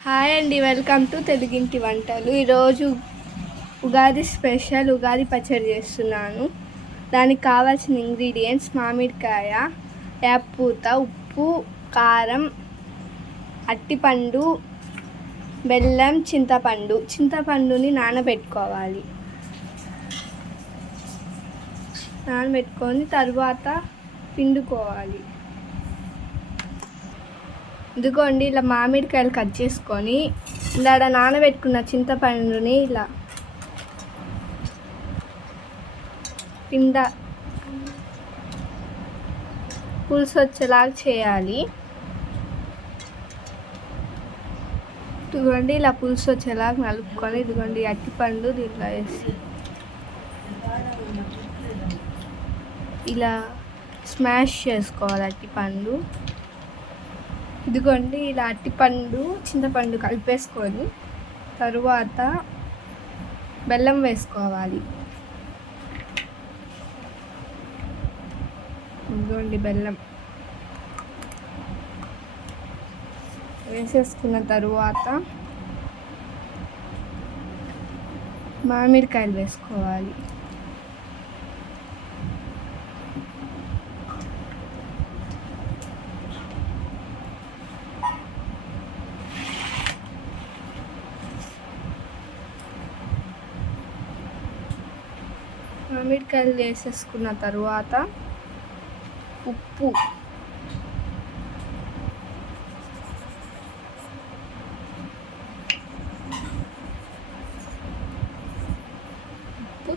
Hi అండి, welcome to తెలుగింటి వంటలు. ఈరోజు ఉగాది స్పెషల్ ఉగాది పచ్చడి చేస్తున్నాను. దానికి కావాల్సిన ఇంగ్రీడియంట్స్: మామిడికాయ, వేపపూత, ఉప్పు, కారం, అట్టిపండు, బెల్లం, చింతపండుని నానబెట్టుకోవాలి. నానబెట్టుకొని తర్వాత పిండుకోవాలి. ఇదిగోండి, ఇలా మామిడికాయలు కట్ చేసుకొని ఇలా నానబెట్టుకున్న చింతపండుని ఇలా పులుసు వచ్చేలాగా చేయాలి. ఇదిగోండి, ఇలా పులుసు వచ్చేలాగా నలుపుకొని ఇదిగోండి అట్టిపండు దీంట్లో వేసి ఇలా స్మాష్ చేసుకోవాలి అట్టిపండు. ఇదిగోండి, ఇలా అట్టిపండు చింతపండు కలిపేసుకొని తరువాత బెల్లం వేసుకోవాలి. ఇదిగోండి బెల్లం వేసేసుకున్న తరువాత మామిడికాయలు వేసుకోవాలి. మామిడికాయలు వేసేసుకున్న తరువాత ఉప్పు,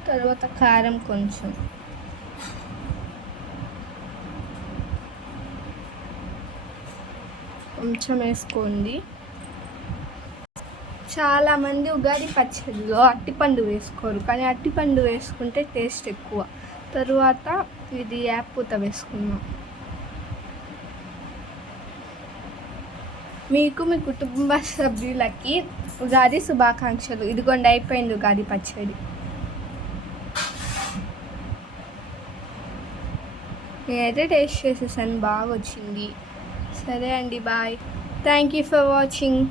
తర్వాత కారం కొంచెం వేసుకోండి. చాలామంది ఉగాది పచ్చడిలో అట్టిపండు వేసుకోరు, కానీ అట్టిపండు వేసుకుంటే టేస్ట్ ఎక్కువ. తరువాత ఇది వేపపూత వేసుకున్నాం. మీకు మీ కుటుంబ సభ్యులకి ఉగాది శుభాకాంక్షలు. ఇదిగోండి, అయిపోయింది ఉగాది పచ్చడి. నేనైతే టేస్ట్ చేసేసాను, బాగా వచ్చింది. సరే అండి, bye. Thank you for watching.